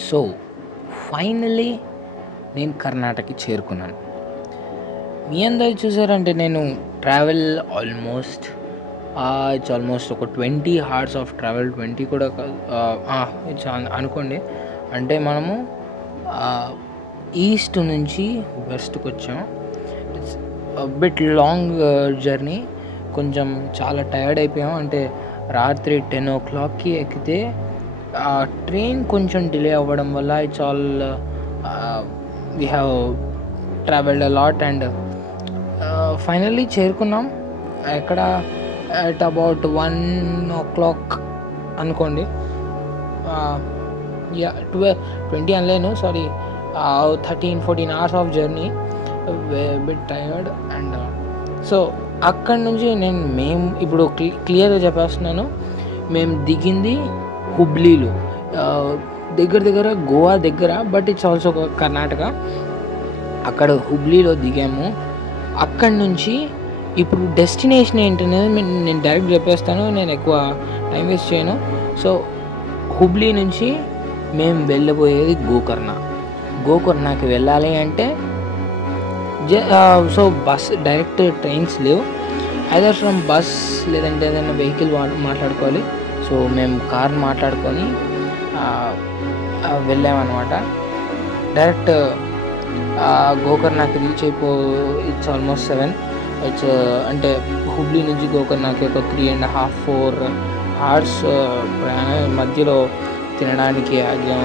So finally నేను కర్ణాటకకి చేరుకున్నాను. మీ అందరు చూసారంటే నేను ట్రావెల్ ఇట్స్ ఆల్మోస్ట్ ఒక 20 హార్స్ ఆఫ్ ట్రావెల్. 20 కూడా కాదు, ఇట్స్ అనుకోండి. అంటే మనము ఈస్ట్ నుంచి వెస్ట్కి వచ్చాం. It's bit long journey. కొంచెం చాలా టైర్డ్ అయిపోయాం. అంటే రాత్రి 10 o'clockకి ఎక్కితే ట్రైన్ కొంచెం డిలే అవ్వడం వల్ల it's all we have travelled a lot and finally చేరుకున్నాం. ఎక్కడ అట్ అబౌట్ 1 o'clock అనుకోండి. 20 అనలేను, sorry, 13-14 hours of journey, bit tired. And so అక్కడి నుంచి మేము ఇప్పుడు క్లియర్గా చెప్పేస్తున్నాను. మేము దిగింది హుబ్లీలో, దగ్గర గోవా దగ్గర, బట్ ఇట్స్ ఆల్సో కర్ణాటక. అక్కడ హుబ్లీలో దిగాము. అక్కడి నుంచి ఇప్పుడు డెస్టినేషన్ ఏంటనేది నేను డైరెక్ట్ చెప్పేస్తాను, నేను ఎక్కువ టైం వేస్ట్ చేయను. సో హుబ్లీ నుంచి మేము వెళ్ళబోయేది గోకర్ణకి వెళ్ళాలి అంటే సో బస్, డైరెక్ట్ ట్రైన్స్ లేవు. ఐదర్ ఫ్రమ్ బస్ లేదంటే ఏదైనా వెహికల్ మాట్లాడుకోవాలి. సో మేము కార్ మాట్లాడుకొని వెళ్ళామన్నమాట. డైరెక్ట్ గోకర్ణకి రీచ్ ఇట్స్ ఆల్మోస్ట్ 7. ఇట్స్ అంటే హుబ్లీ నుంచి గోకర్ణకి ఒక 3.5-4 hours ప్రయాణం. మధ్యలో తినడానికి ఆగాం,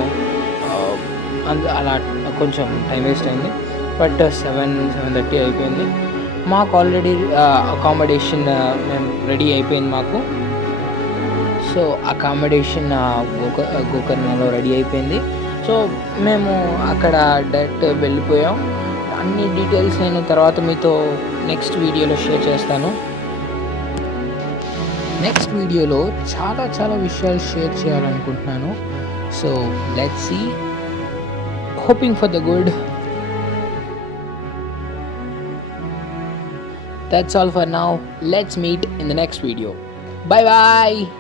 అలా కొంచెం టైం వేస్ట్ అయింది. బట్ 7-7:30 అయిపోయింది. మాకు ఆల్రెడీ అకామిడేషన్ మేము రెడీ అయిపోయింది మాకు. సో అకామిడేషన్ గోకర్ణలో రెడీ అయిపోయింది. సో మేము అక్కడ డైరెక్ట్ వెళ్ళిపోయాం. అన్ని డీటెయిల్స్ నేను తర్వాత మీతో నెక్స్ట్ వీడియోలో షేర్ చేస్తాను. నెక్స్ట్ వీడియోలో చాలా విషయాలు షేర్ చేయాలనుకుంటున్నాను. So let's see, hoping for the good. That's all for now. Let's meet in the next video. Bye bye.